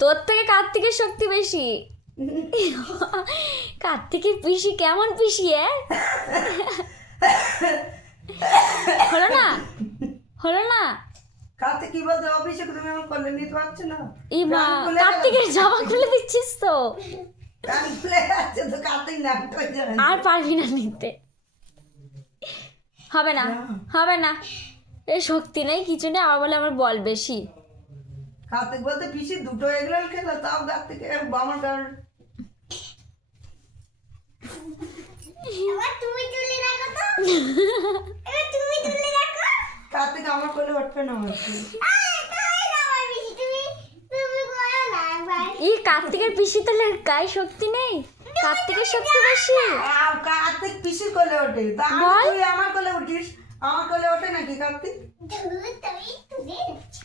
তোর থেকে কার্তিকের শক্তি বেশি। কার্তিকের পিসি কেমন পিসি? হলো না, হলো না। কার্তিক কি বলতে অফিসে তুমি আমার করলে নিতে পারছো না? এই মা, কার্তিকের জামা খুলে দিচ্ছিস তো। কান খুলে যাচ্ছে তো, কার্তিক নাম করে যাবে। আর পারবি না নিতে, হবে না, হবে না। এই শক্তি নেই, কিছু নেই, আবার বলে আমার বল বেশি। কার্তিক বলতে পিসি দুটো এগলাল খেলো, তাও কার্তিক বামার কারণ। এবার তুমি তুলে রাখো তো। এবার তুমি তুলে রাখো। কার্তিক আমার কোলে উঠবে না আমার কোলে। তাই না আমার বেশি, তুমি করো না একবার। এই কার্তিকের পিসি তাহলে গায়ে শক্তি নেই, কার্তিকের শক্তি বেশি। কার্তিক পিসির কোলে ওঠে, তা বল। তুই আমার কোলে উঠিস। আমার কোলে ওঠে নাকি কার্তিক? তুমি তুলে রাখো।